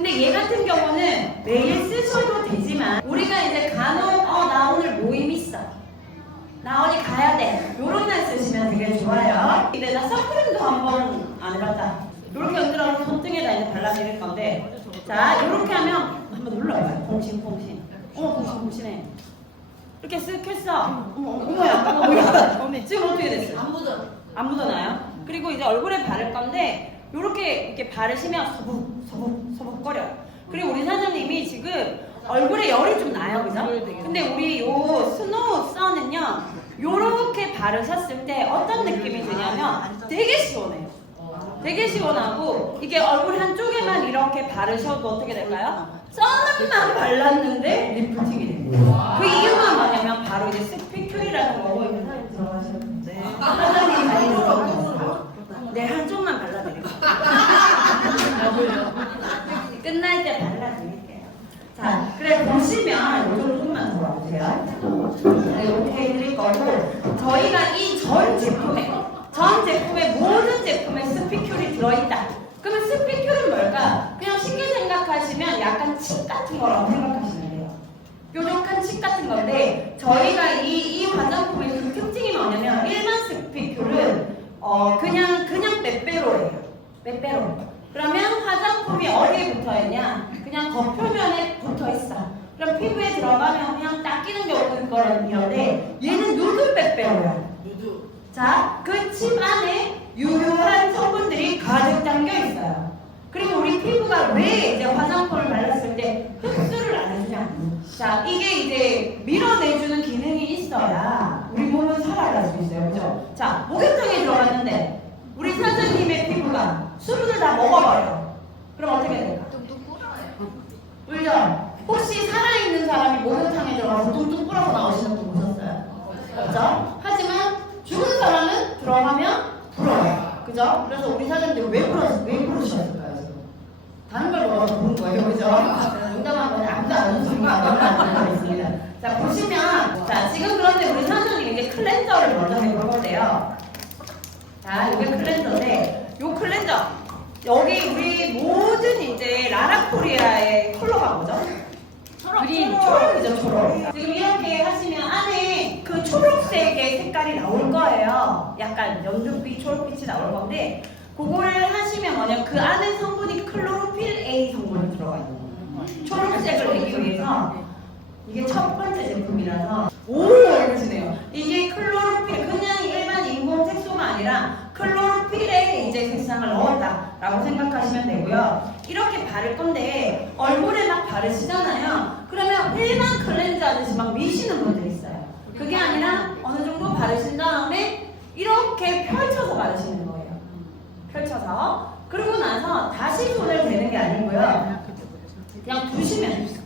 근데 얘 같은 경우는 매일 쓰셔도 되지만 우리가 이제 간혹 나 오늘 모임 있어. 나 어디 가야 돼. 요런 날 쓰시면 되게 좋아요. 근데 나 선크림도 한번 안 해봤다. 요렇게 얹으라고 손등에다 이제 발라드릴 건데 자 요렇게 하면 한번 눌러봐요. 퐁신퐁신. 퐁신퐁신해. 이렇게 쓱 했어. 어머야. 지금 어떻게 됐어요? 안 묻어나요? 그리고 이제 얼굴에 바를 건데 요렇게 이렇게 바르시면 서벅서벅거려. 그리고 우리 사장님이 지금 얼굴에 열이 좀 나요, 그죠? 근데 우리 요 스노우 선은요 요렇게 바르셨을 때 어떤 느낌이 드냐면 되게 시원해요. 되게 시원하고 이게 얼굴 한쪽에만 이렇게 바르셔도 어떻게 될까요? 선만 발랐는데 리프팅이 돼요. 그 이유가 뭐냐면 바로 이제 스피큐리라는 거고 이거 사진 들어가셨는데 사장님 많이 네, 한쪽만 발라드릴게요. 끝날 때 발라드릴게요. 자, 그래 보시면 이 정도만 더 와보세요. 이렇게 해드릴 거고 저희가 이 전 제품에 모든 제품에 스피큐리 들어있다. 그러면 스피큐리는 뭘까? 그냥 쉽게 생각하시면 약간 칩 같은 거라고 생각하시면 돼요. 뾰족한 칩 같은 건데 저희가 이 화장품의 그 특징이 뭐냐면 일반 스피큐는 그냥 빼빼로예요. 빼빼로. 그러면 화장품이 어디에 붙어있냐? 그냥 겉표면에 붙어있어. 그럼 피부에 들어가면 그냥 닦이는 게 없는 거라는데 얘는 누드 빼빼로야. 자, 그 칩 안에 유효한 성분들이 가득 담겨 있어요. 그리고 우리 피부가 왜 이제 화장품을 발랐을 때 흡수를 안 해주냐? 자, 이게 이제 밀어내주는 기능이 있어야 우리 몸은 살아갈 수 있어요. 그죠? 자, 목욕탕에 들어갔는데 우리 사장님의 피부가 수분을 다 먹어버려. 그럼 어떻게 될까? 뚝뚝 불어요. 울죠? 혹시 살아있는 사람이 목욕탕에 들어가서 뚝뚝 불어서 나오시는 분 보셨어요? 그죠? 하지만 죽은 사람은 들어가면 불어요. 그죠? 그래서 우리 사장님들 왜 부르셨을까요? 다른 걸 먹어서 부른 거예요. 그죠? 농담한 건 아무도 안 하는 소리가 있습니다. 자, 보시면, 자, 지금 그런데 우리 사장님 이제 클렌저를 먼저 해볼 거예요. 자, 이게 클렌저인데, 요 클렌저. 여기 우리 모든 이제 라라코리아의 컬러가 뭐죠? 초록이죠, 초록. 지금 이렇게 하시면 안에 그 초록색의 색깔이 나올 거예요. 약간 연두빛, 초록빛이 나올 건데, 그거를 하시면 뭐냐, 그 안에 성분이 클로로필 A 성분이 들어가 있는 거예요. 초록색을 내기 위해서 이게 첫 번째 제품이라서 이러시네요. 이게 클로로필, 그냥 일반 인공 색소가 아니라 클로로필에 이제 색상을 넣었다라고 생각하시면 되고요. 이렇게 바를 건데 얼굴에 막 바르시잖아요. 그러면 일반 클렌저 하듯이 막 미시는 분들 있어요. 그게 아니라 어느 정도 바르신 다음에 이렇게 펼쳐서 바르시는 거예요. 펼쳐서. 그러고 나서 다시 손을 대는 게 아니고요. 그냥 두시면 돼요.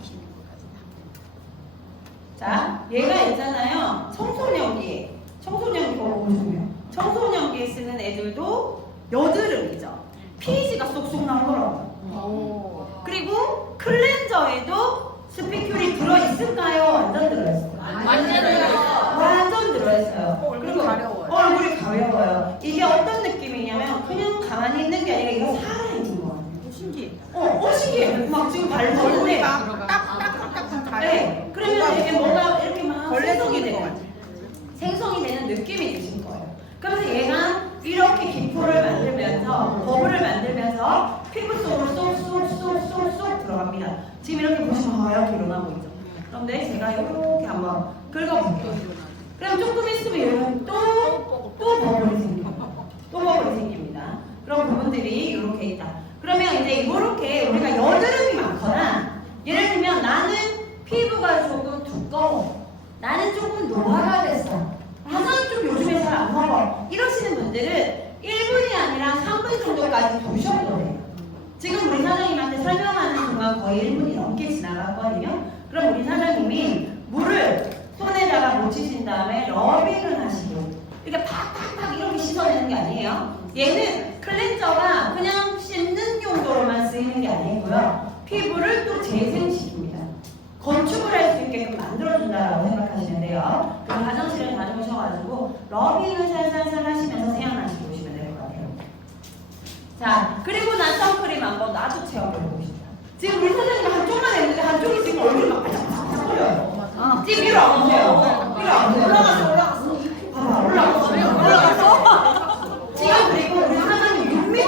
자, 얘가 있잖아요. 청소년기 보시면 청소년기에 쓰는 애들도 여드름이죠. 피지가 쏙쏙 나오더라고요. 그리고 클렌저에도 스피큐리 들어있을까요? 완전 들어있어요. 완전 들어있어요. 그리고 얼굴이 가벼워요. 이게 어떤 느낌이냐면 그냥 가만히 있는 게 아니라 이거 살아있는 거예요. 신기해. 신기해. 막 지금 발랐는데 네. 그러면 이게 뭐가 이렇게 막 생성이 되는 느낌이 드신 거예요. 그래서 얘가 이렇게 기포를 만들면서 버블을 만들면서 피부 속으로 쏙쏙쏙쏙쏙 들어갑니다. 지금 이렇게 보시면 하얗게 일어나고 있죠. 그런데 제가 이렇게 한번 긁어볼게요. 그럼 조금 있으면 여러분 또 버블이 생깁니다. 또 버블이 생깁니다. 그런 부분들이 이렇게 있다. 그러면 이제 이렇게 우리가 여드름이 많거나 예를 들면 나는 피부가 조금 두꺼워. 나는 조금 노화가 됐어. 화장이 좀 요즘에 잘 안 먹어. 이러시는 분들은 1분이 아니라 3분 정도까지 두셔도 돼요. 지금 우리 사장님한테 설명하는 순간 거의 1분이 넘게 지나갔거든요. 그럼 우리 사장님이 물을 손에다가 묻히신 다음에 러빙을 하시고 이렇게 팍팍팍 이렇게 씻어내는 게 아니에요. 얘는 클렌저가 그냥 씻는 용도로만 쓰이는 게 아니고요. 피부를 또 재생시킵니다. 건축을 할 수 있게끔 만들어준다라고 생각하시면 돼요. 그럼 화장실을 다녀오셔가지고 러빙을 살살살 하시면서 세안하시고 오시면 될 것 같아요. 자, 그리고 난 선크림 한번 나도 체험해 보시죠. 지금 이제 위로 안 오세요. 위로 안 오세요. 올라갔어. 봐봐, 올라갔어. 지금 그리고 우리 사장님 6m.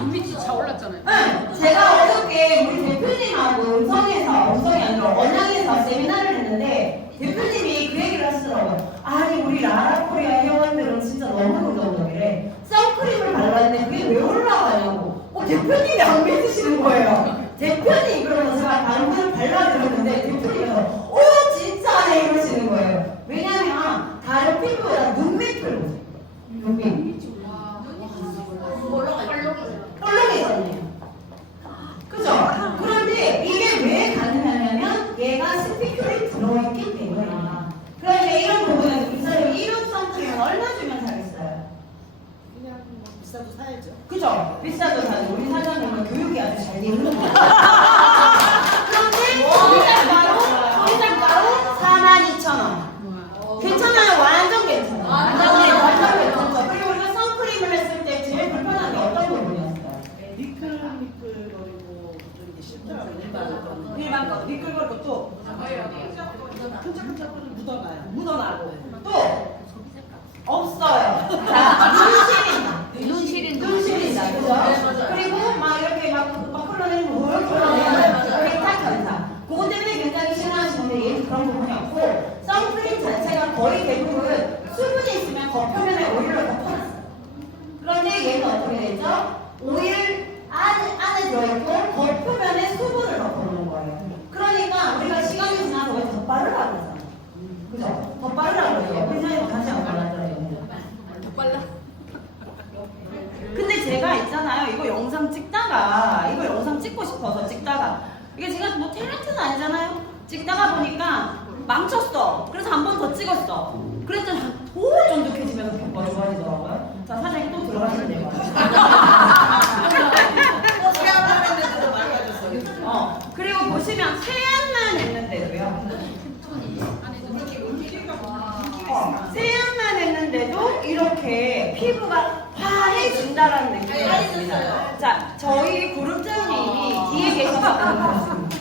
6m 차 올랐잖아요. 네, 제가 어저께 우리 대표님하고 음성이 아니라 언양에서 세미나를 했는데 대표님이 그 얘기를 하시더라고요. 아니 우리 라라코리아 회원들은 진짜 너무 긍정적이래. 선크림을 발랐는데 그게 왜 올라가냐고. 대표님이 안 믿으시는 거예요. 대표님 그러면서 제가 다른 분을 발라드렸는데 대표님이 진짜네 이러시는 거예요. 왜냐면 다른 피부보다 눈 밑을 보세요. 눈 밑. 펄럭이잖아요. 그죠? 그런데 이게 왜 가능하냐면 얘가 스피큘이 들어있기 때문이야. 그러니까 이런 부분은 이 사람이 이런 선크림은 얼마 주면 사겠어요? 그냥 비싸도 사야죠. 그죠? 비싸도 사죠. 우리 사장님은 교육이 아주 잘 돼 있는 거예요. 그런데 소비자가로 42,000원. 괜찮아요? 완전 괜찮아요. 완전 괜찮죠. 그리고 우리가 선크림을 했을 때 제일 불편한 게 어떤 부분이었어요? 미끌미끌거리고 좀 이게 싫더라고요. 일반 거 미끌거리고 또 끈적끈적 묻어나고 또 없어요. 자, 눈시린다. 눈시린다. 그죠? 그리고 막 이렇게 막 흘러내리고 흘러내리고 탁 현상. 그것 때문에 굉장히 싫어하시는데 얘는 그런 부분이 없고 선크림 자체가 거의 대부분 수분이 있으면 겉표면에 오일을 덮어놨어요. 그런데 얘는 어떻게 되죠? 오일 안에 들어있고 겉표면에 수분을 덮어놓는 거예요. 그러니까 우리가 시간이 지나서 왜 덧바르라고 그러잖아요. 그죠? 덧바르라고 그래요. 우리 사장님 다시 안 발라줘요. 더 빨라. 근데 제가 있잖아요. 이거 영상 찍고 싶어서 찍다가 이게 제가 뭐 탤런트는 아니잖아요. 찍다가 보니까 망쳤어. 그래서 한 번 더 찍었어. 그랬더니 더 쫀득해지면서 효과가 좋아지더라고요. 자, 사장님 또 들어가시면 그리고 보시면 세안만 했는데도요. 세안만 했는데도 이렇게 피부가 환해진다라는 느낌이 있습니다. 자, 저희 그룹장님이 뒤에 계시다는 그렇습니다.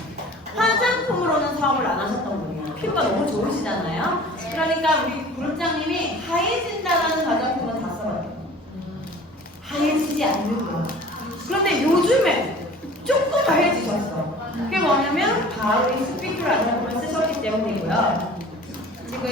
화장품으로는 사업을 안 하셨던 분이에요. 피부가 너무 좋으시잖아요. 그러니까 우리 그룹장님이 하얘진다라는 화장품은 다 써요. 하얘지지 않는 거. 그런데 요즘에 조금 하얘지셨어. 그게 뭐냐면 바로 이 스피큐라는 걸 쓰셨기 때문이고요. 지금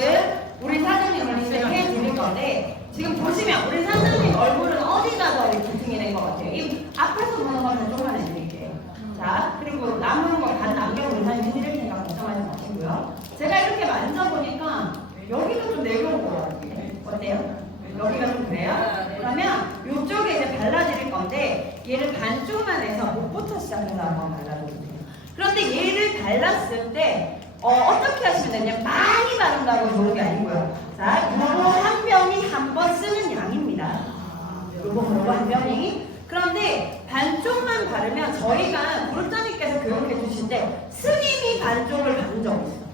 우리 사장님을 이렇게 드릴 건데 지금 보시면 우리 사장님 얼굴은 어디가 더 부팅이 된 것 같아요? 이 앞에서 보는 거는 조금만 해드릴게요. 자, 그리고 남은 거 다 남겨 우리 사장님 해드릴 테니까 걱정하지 마시고요. 제가 이렇게 만져보니까 여기가 좀 내려온 것 같아요. 어때요? 여기가 좀 그래요? 그러면 이쪽에 이제 발라드릴 건데 얘를 반쪽만 해서 목부터 시작해서 한번 발라드릴게요. 그런데 얘를 발랐을 때 어떻게 하시면 되냐? 많이 바른다고 좋은 게 아니고요. 자, 요거 한 병이 한 번 쓰는 양입니다. 요거 한 병이. 그런데 반쪽만 바르면 저희가 그룹장님께서 교육해 주실 때 스님이 반쪽을 바른 적이 있어요.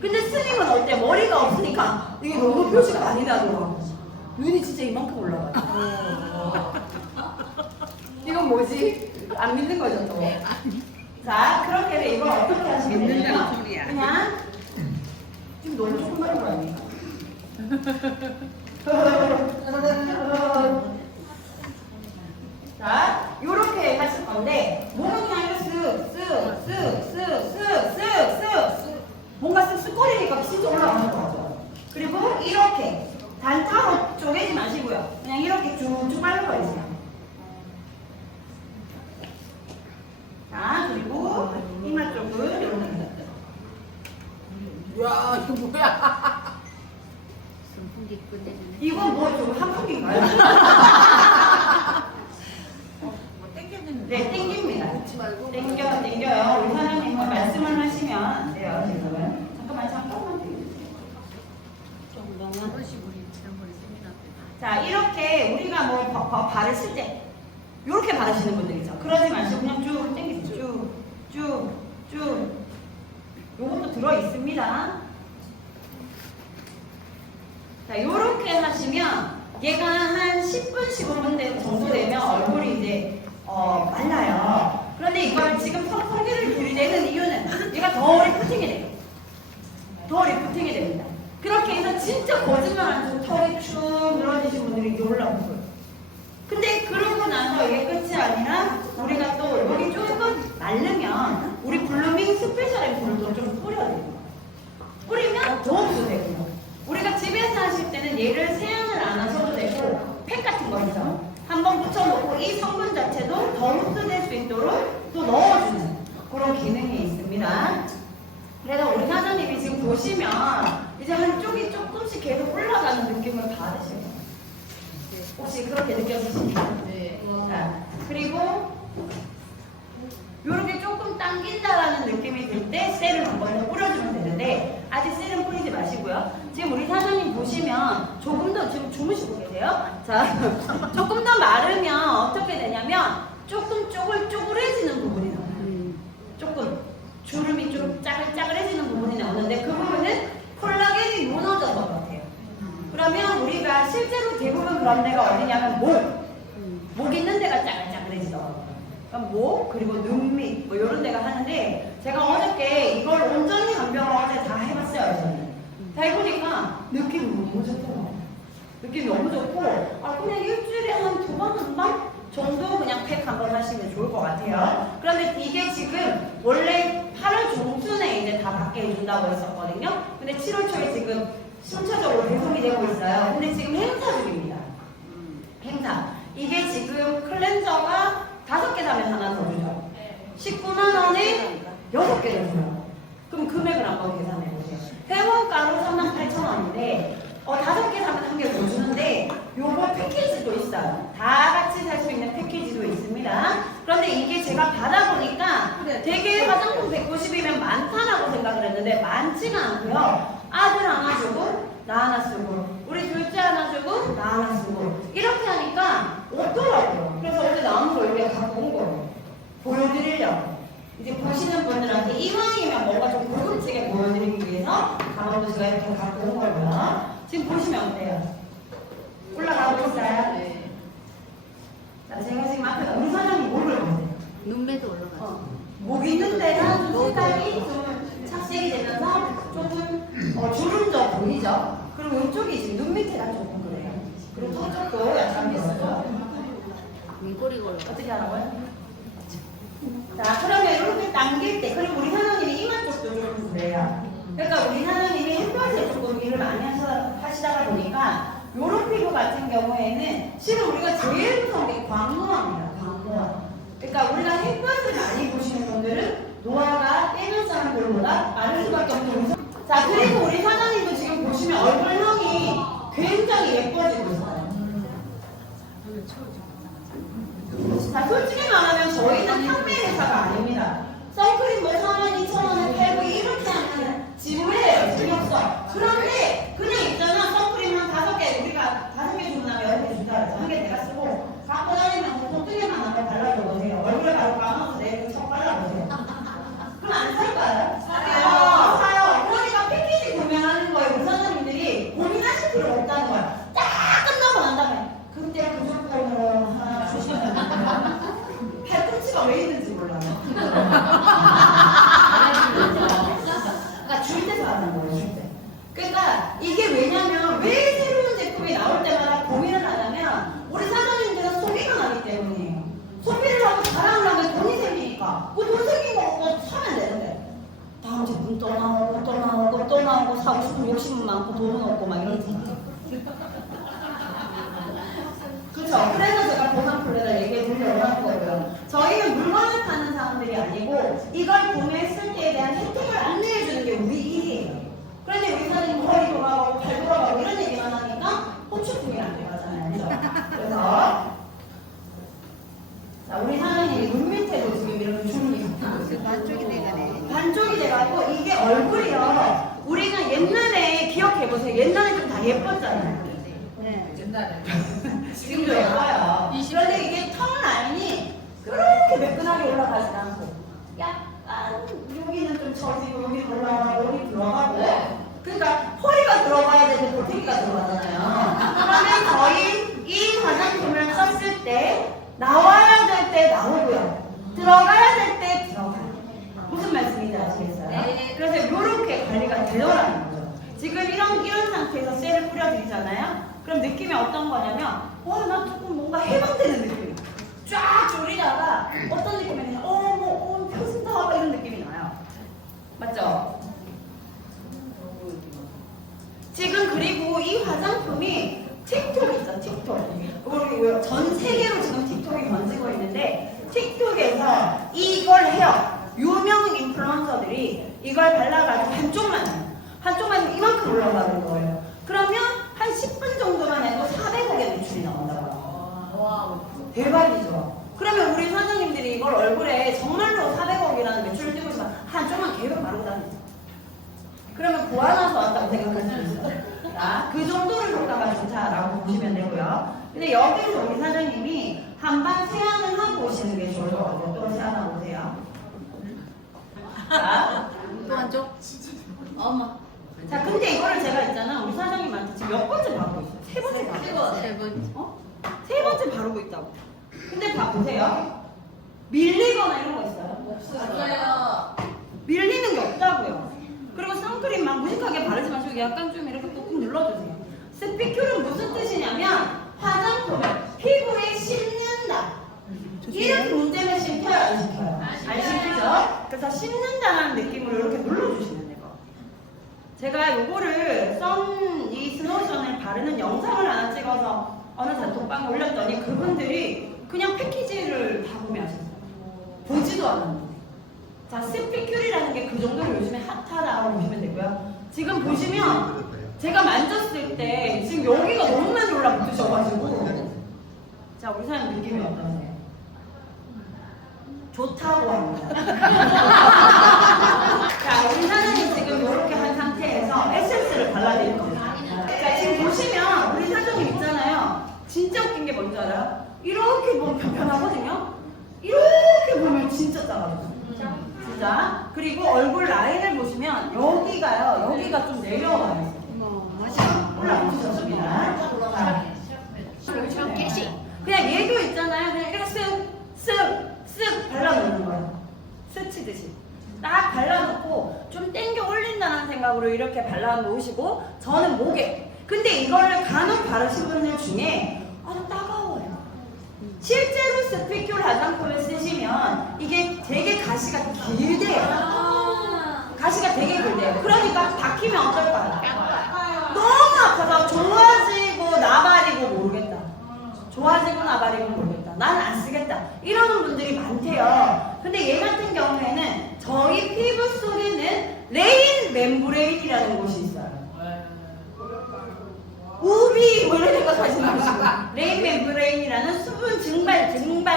근데 스님은 어때? 머리가 없으니까 이게 너무 표시가 많이 나더라고요. 눈이 진짜 이만큼 올라가요. 이건 뭐지? 안 믿는 거죠, 또. 자, 그렇게 해서 이걸 어떻게 하시면 되냐면 그냥 지금 너무 조금 말인 거 아닙니까? 자, 요렇게 하실 건데 몸은 그냥 쓱쓱쓱쓱쓱쓱쓱 뭔가 쓱쓱거리니까 진짜 올라가는 거죠. 그리고 이렇게 단타로 쪼개지 마시고요. 그냥 이렇게 쭉쭉 빨려버리세요. 자, 그리고 이마 쪽은 이렇게. 야, 이거 뭐야? 선풍기 끝내주네. 이건 뭐 좀 한풍기인가요? 네, 땡깁니다. 웃지 말고. 땡겨요. 우리 사장님과 말씀을 하시면 안 돼요, 지금은. 잠깐만. 한 번씩 우리 지난번에 세미나 때. 자, 이렇게 우리가 뭐 바르실 때 이렇게 바르시는 분들 있죠. 그러지 마시고 그냥 쭉 땡기세요. 쭉. 요것도 들어 있습니다. 자, 요렇게 하시면 얘가 한 10분, 15분 정도 되면 얼굴이 이제 말라요. 그런데 이걸 지금 성기를 들이대는 이유는 진짜 거짓말 안 치고 턱이 쭉 늘어지신 분들이 이렇게 올라오고요. 근데 그러고 나서 이게 끝이 아니라 우리가 또 여기 조금 마르면 우리 블루밍 스페셜 앰플을 좀 뿌려야 돼요. 뿌리면 더 흡수되고요. 우리가 집에서 하실 때는 얘를 세안을 안 하셔도 되고 팩 같은 거 있죠. 한번 붙여놓고 이 성분 자체도 더 흡수될 수 있도록 또 넣어주는 그런 기능이 있습니다. 그래서 우리 사장님이 지금 보시면 이제 한쪽이 조금씩 계속 올라가는 느낌을 받으세요. 혹시 그렇게 느껴지시나요? 네. 자, 그리고 이렇게 조금 당긴다라는 느낌이 들 때 셀을 한 번 더 뿌려주면 되는데 아직 셀은 뿌리지 마시고요. 지금 우리 사장님 보시면 조금 더 지금 주무시고 계세요. 자, 조금 더 마르면 어떻게 되냐면 조금 쪼글쪼글해지는 부분이 나와요. 조금 주름이 좀 짜글짜글해지는 부분이 나오는데 그 부분은 콜라겐이 무너져서 그렇대요. 그러면 우리가 실제로 대부분 그런 데가 어디냐면 목 있는 데가 짜글짜글해지더라고요. 그럼 목 그리고 눈 밑 뭐 이런 데가 하는데 제가 어저께 이걸 온전히 간병을 어제 다 해봤어요. 저는 다 해보니까 느낌이 너무 좋더라고요. 느낌이 너무 좋고 그냥 일주일에 한 2번, 3번 정도 그냥 팩 한번 하시면 좋을 것 같아요. 그런데 이게 지금 원래 8월 중순에 이제 다 받게 해준다고 했었거든요. 근데 7월 초에 지금 순차적으로 배송이 되고 있어요. 근데 지금 행사 중입니다. 행사. 이게 지금 클렌저가 5개 사면 하나 더 주죠. 19만 원에 6개를 줘요. 그럼 금액을 한번 계산해 보세요. 회원가로 38,000원인데 5개 사면 1개 더 주는데 요거 패키지도 있어요. 다 같이 살 수 있는 패키지도 있습니다. 그런데 이게 제가 받아보니까 되게 화장품 190이면 많다라고 생각을 했는데 많지가 않고요. 아들 하나 주고 나 하나 쓰고 우리 둘째 하나 주고 나 하나 쓰고 이렇게 하니까 없더라고요. 그래서 어제 나온 거 이렇게 갖고 온 거예요. 보여드리려고. 이제 보시는 분들한테 이왕이면 뭔가 좀 고급지게 보여드리기 위해서 강원도 제가 이렇게 갖고 온 거고요. 지금 보시면 어때요? 올라가고 있어요? 네. 자, 제가 지금 앞에 우리 사장님 목을 보세요. 눈매도 올라가죠. 목 있는 데가 좀 색깔이 좀 착색이 되면서 조금 주름져 보이죠? 그리고 이쪽이 지금 눈 밑에가 조금 그래요. 그리고 턱 쪽도 약간 있어요. 눈꼬리가 올라가. 어떻게 하라고요? 자, 그러면 이렇게 당길 때, 그리고 우리 사장님이 이마 쪽도 좀 그래요. 그러니까 우리 사장님이 햇볕에 조금 일을 많이 하시다가 보니까 요런 피부 같은 경우에는 실은 우리가 제일 무서운 게 광노화입니다. 광노화. 그러니까 우리가 햇볕을 많이 보시는 분들은 노화가 떼는 사람들보다 많을 수밖에 없는 무서운. 자, 그리고 우리 사장님도 지금 보시면 얼굴형이 굉장히 예뻐지고 있어요. 자, 솔직히 말하면 저희는 판매 회사가 아닙니다. 선크림 뭐 42,000원에 팔고 이렇게 하면 지루해요. 재미없어. 그런데 그냥 있잖아. 선크림 한 5개 우리가 5개 주문하면 10개 준다 그래서 1개 내가 쓰고 갖고 다니면 보통 뜨개만 한번 발라줘보세요. 얼굴에 바로 감아서 내일 척 발라보세요. 그럼 안 살까요? 사요. 사요. 그러니까 패키지 구매하는 거예요. 우리 사장님들이 고민하실 필요 없다는 거야. 딱 끝나고 난 다음에 그때 그 조건으로 하나 주시면 됩니다. 팔꿈치가 왜 있는지 몰라요. 그러니까 줄 때 사는 거예요. 줄 때. 그러니까 이게 왜냐면 왜 새로운 제품이 나올 때마다 고민을 하냐면 우리 사장님들은 소비가 나기 때문이에요. 소비를 하고 자랑하면 돈이 생기니까 그 돈 생긴 거 갖고 사면 되는데 다음 제품 또 나오고 또 나오고 또 나오고 사고 싶은 욕심은 많고 돈은 없고 막 이런 거. 그렇죠. 그래서 제가 보상 플랜을 얘기해 드리려고 하는 거고요. 저희는 물건을 파는 사람들이 아니고 이걸 구매했을 때에 대한 혜택을 안내해 주는 게 우리 일이에요. 그런데 우리 사장님 허리 돌아가고 발 돌아가고 이런 얘기만 하니까 호출품이 안 들어가잖아요. 그렇죠? 그래서 자, 우리 사장님이 눈 밑에도 지금 이런 주름이 반쪽이 돼가네. 반쪽이 돼가고 이게 얼굴이요. 우리가 옛날에 기억해보세요. 옛날에 좀 다 예뻤잖아요. 네. 옛날에. 지금도 예뻐요. 그런데 이게 턱 라인이 그렇게 매끈하게 올라가지 않고 약간 여기는 좀 처지고 여기는 올라가고 여기 들어가고 그러니까 허리가 들어가야 되는데 보태기가 들어가잖아요. 그러면 저희 이 화장품을 썼을 때 나와야 될 때 나오고요. 들어가야 될 때 들어가요. 무슨 말씀인지 아시겠어요? 네. 그래서 이렇게 관리가 되더라는 거죠. 지금 이런 상태 상태에서 셀을 뿌려드리잖아요. 그럼 느낌이 어떤 거냐면 나 조금 뭔가 해방되는 느낌. 쫙 졸이다가 어떤 느낌이냐면 뭐 펴진다 이런 느낌이 나요. 맞죠? 지금 그리고 이 화장품이 틱톡 있죠, 틱톡. 우리 전 세계로 지금 틱톡이 번지고 있는데 틱톡에서 이걸 해요. 유명 인플루언서들이 이걸 발라가지고 한쪽만 이만큼 올라가는 거예요. 그러면 한 10분 정도만 해도 400억의 매출이 나온다고요. 대박이죠. 그러면 우리 사장님들이 이걸 얼굴에 정말로 400억이라는 매출을 띄고 있으면 한쪽만 계속 바르고 다니죠. 그러면 구하나서 왔다고 생각할 수 있어요. 그 정도로 효과가 좋다라고 보시면 되고요. 근데 여기서 우리 사장님이 한번 세안을 하고 오시는 게 좋을 것 같아요. 또 세안하고 오세요. 자, 또 한쪽. 엄마. 자, 근데 이거를 제가 있잖아. 우리 사장님한테 지금 몇 번째 바르고 있어요? 세 번째 바르고 있어요. 세 번. 세 번째 바르고 있다고. 근데 보세요. 밀리거나 이런 거 있어요? 없어요. 밀리는 게 없다고요. 그리고 선크림 막 무식하게 바르지 마시고 약간 좀 이렇게 꾹꾹 눌러주세요. 스피큘은 무슨 뜻이냐면 화장품을 피부에 씹는다. 이렇게 문제는 씹혀요, 안 씹혀요? 안 씹히죠? 그래서 씹는다는 느낌으로 이렇게 눌러주시면 돼요. 제가 요거를 이 스노션을 바르는 영상을 하나 찍어서 어느 단톡방에 올렸더니 그분들이 그냥 패키지를 다 구매하셨어요. 보지도 않았는데. 자, 스피큘이라는 게 그 정도로 요즘에 핫하다고 보시면 되고요. 지금 보시면 제가 만졌을 때 지금 여기가 너무 많이 올라붙으셔가지고 자, 우리 사장님 느낌이 어떠세요? 좋다고 합니다. 자, 우리 사장님 지금 이렇게 한 상태에서 에센스를 발라드릴 겁니다. 자, 지금 보시면 우리 사장님 있잖아요. 진짜 웃긴 게 뭔지 알아요? 이렇게 보면 편편하거든요? 이렇게 보면 진짜 작아요. 진짜. 그리고 얼굴 라인을 보시면 여기가 좀 내려와요. 올라오셨습니다. 그냥 얘도 있잖아요. 그냥 이렇게 쓱 발라놓는 거예요. 스치듯이. 딱 발라놓고 좀 땡겨 올린다는 생각으로 이렇게 발라놓으시고 저는 목에. 근데 이거를 간혹 바르신 분들 중에 아주 따가워요. 실제로 스피큘 화장품을 쓰시면 이게 되게 가시가 길대요. 가시가 되게 길대요. 그러니까 박히면 어떨까요? 너무 아파서 좋아지고 나발이고 모르겠다. 좋아지고 나발이고 모르겠다. 난 안 쓰겠다. 이러는 분들이 많대요. 근데 얘 같은 경우에는 저희 피부 속에는 레인 멤브레인이라는 곳이 있어요. 우비 뭐 이런 생각 하지 마시고 레인 멤브레인이라는 수분 증발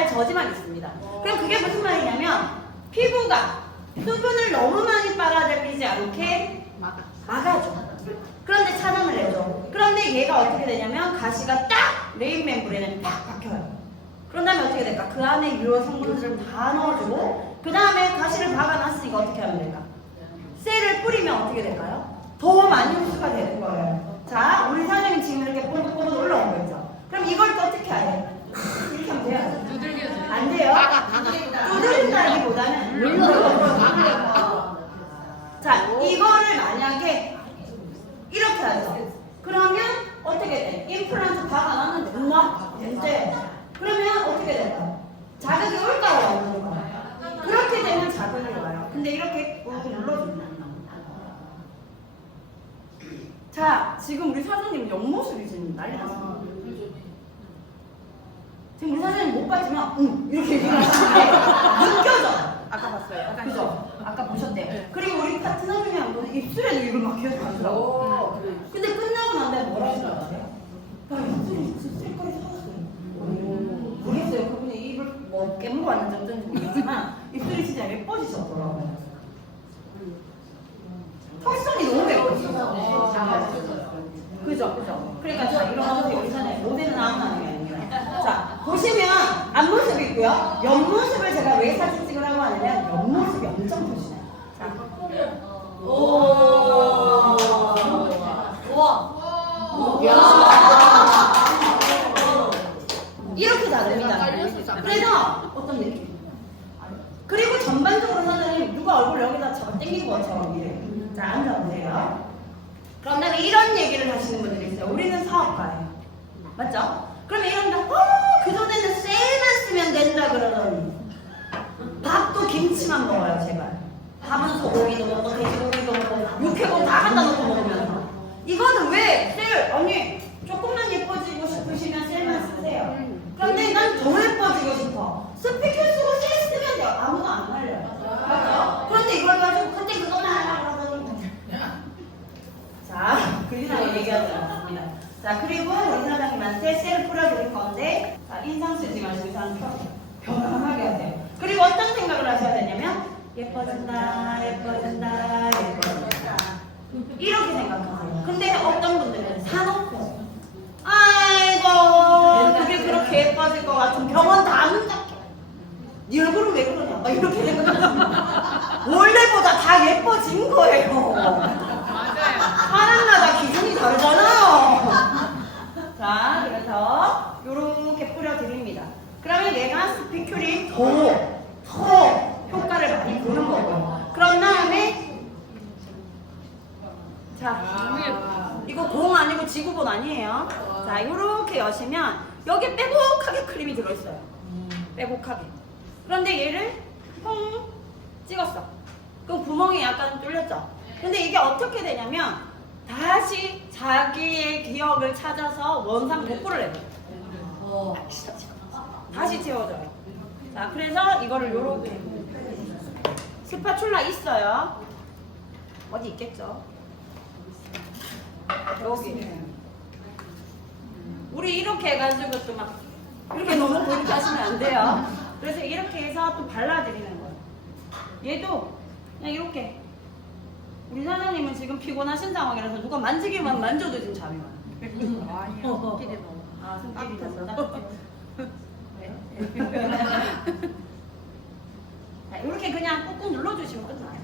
저지만 있습니다. 그럼 그게 무슨 말이냐면 피부가 수분을 너무 많이 빨아들이지 않게 막아줘. 그런데 차단을 해줘. 그런데 얘가 어떻게 되냐면 가시가 딱 레인 멤브레인에 딱 박혀요. 그런 다음에 어떻게 될까? 그 안에 유효 성분들을 다 넣어주고 그 다음에 가시를 박아놨으니까 어떻게 하면 될까? 셀을 뿌리면 어떻게 될까요? 더 많이 흡수가 되는 거예요. 자, 우리 사장님 지금 이렇게 뽀글뽀글 올라온 거 있죠? 그럼 이걸 또 어떻게 해야 돼? 이렇게 하면 돼요? 두들겨줘. 안 돼요? 두드린다기보다는 자, 이거를 만약에 이렇게 하죠. 그러면 어떻게 돼? 임플란트 박아놨는데 됐대. 그러면 어떻게 될까요? 자극이 올까요? 안 올까요? 그렇게 되면 자극이 와요. 근데 이렇게 눌러줍니다. 자, 지금 우리 사장님 옆모습이 지금 난리 났어요. 지금 우리 사장님 못 봤지만 이렇게 얘기하시는데 느껴져. 아까 봤어요. 그죠? 아까 보셨대요. 그리고 우리 파트너 중에 한 분은 입술에도 이걸 막 계속 하더라고. 근데 끝나고 난 다음에 뭐라 하시는 것 같아요? 나 입술이 색깔이 살았어요. 모르겠어요. 그분이 입을 뭐 깨물어 왔는지 어쩐지 모르겠지만 입술이 진짜 예뻐지셨더라고요. 턱선이 너무 예뻐지셨어요. 그죠? 그러니까 자, 이런 우리 사장님 모델은 아무나 게 아니에요. 자, 보시면 앞모습이 있고요. 옆모습을 제가 왜 사진 찍으라고 하냐면 옆모습이 엄청 보시네요. 자. 이렇게 다릅니다. 그래서 어떤 느낌? 그리고 전반적으로 사장님 누가 얼굴 여기다 잡아 당기는 것처럼 이래요. 자, 앉아보세요. 그럼 다음에 이런 얘기를 하시는 분들이 있어요. 우리는 사업가예요. 맞죠? 그러면 이런다. 그전에는 셀만 쓰면 된다 그러더니 밥도 김치만 먹어요, 제발. 밥은 소고기도 먹고 돼지고기도 먹고 육회고 다 갖다 놓고 먹으면서. 이거는 왜 셀? 아니 조금만 예뻐지고 싶으시면 셀만 쓰세요. 그런데 난 더 예뻐지고 싶어. 스피커 쓰고 셀 쓰면 돼요. 아무도 안 말려요. 맞죠? 그런데 이걸 가지고 그때 그거만 하라고 하더니 자, 그리나게 얘기하지 않습니다. 자, 그리고 우리 사장님한테 셀을 풀어드릴 건데, 자, 인상 쓰지 마시고 인상 편안하게 하세요. 그리고 어떤 생각을 하셔야 되냐면, 예뻐진다, 예뻐진다, 예뻐진다. 이렇게 생각하세요. 근데 어떤 분들은 사놓고, 아이고, 그게 그렇게 예뻐질 것 같은 병원 다 문짝해. 네 얼굴은 왜 그러냐? 막 이렇게 생각하시면 원래보다 다 예뻐진 거예요. 맞아요. 사람마다 기준이 다르잖아요. 자, 그래서 요렇게 뿌려드립니다. 그러면 얘가 스피큘이 더 효과를 많이 보는 거고요. 그런 다음에 자, 이거 공 아니고 지구본 아니에요. 자, 요렇게 여시면 여기 빼곡하게 크림이 들어있어요. 빼곡하게. 그런데 얘를 퐁 찍었어. 그럼 구멍이 약간 뚫렸죠? 근데 이게 어떻게 되냐면 다시 자기의 기억을 찾아서 원상 복구를 해요. 다시 채워져요. 자, 그래서 이거를 요렇게 스파츌라 있어요. 어디 있겠죠? 여기. 우리 이렇게 해가지고 또 막 이렇게 너무 그렇게 하시면 안 돼요. 그래서 이렇게 해서 또 발라드리는 거예요. 얘도 그냥 이렇게. 우리 사장님은 지금 피곤하신 상황이라서 누가 만지기만 만져도 지금 잠이 와요. 아니요. 끼리 먹어. 아, 손길이 됐어. 자, 이렇게 그냥 꾹꾹 눌러주시면 끝나요.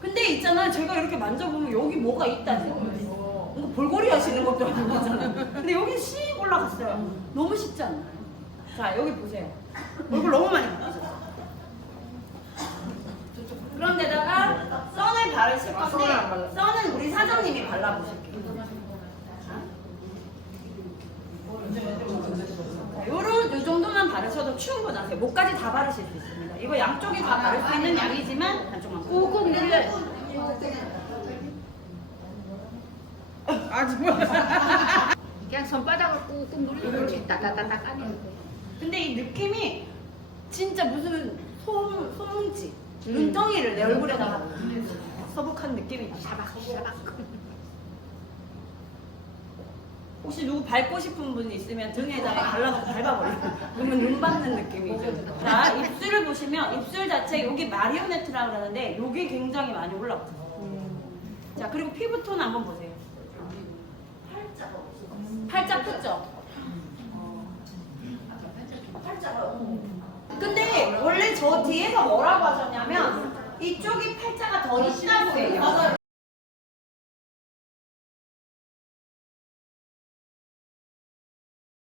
근데 있잖아, 제가 이렇게 만져보면 여기 뭐가 있다지. 뭔가 볼거리 하시는 것도 아니잖아. 근데 여기 씩 올라갔어요. 너무 쉽지 않나요? 자, 여기 보세요. 얼굴 너무 많이 바뀌셨어. 그런데다가 선을 바르실 건데 선은 우리 사장님이 발라보실게요. 요 정도만 바르셔도 충분하세요. 목까지 다 바르실 수 있습니다. 이거 양쪽이 다 바를 수 있는 양이지만 한쪽만 꾹꾹 눌러. 아주 뭐. 그냥 손바닥을 꾹꾹 누르면 이렇게 따따따따 까면 돼. 근데 이 느낌이 진짜 무슨 소뭉치 눈덩이를 내 얼굴에다가 서북한 느낌이 샤박샤박. 혹시 누구 밟고 싶은 분 있으면 등에다가 발라서 밟아버려요. 그러면 눈 밟는 느낌이죠. 자, 입술을 보시면 입술 자체 여기 마리오네트라고 그러는데 여기 굉장히 많이 올라왔어요. 자, 그리고 피부톤 한번 보세요. 팔자 폈죠? 근데 원래 저 뒤에서 뭐라고 하셨냐면 이쪽이 팔자가 더 있다고 해요.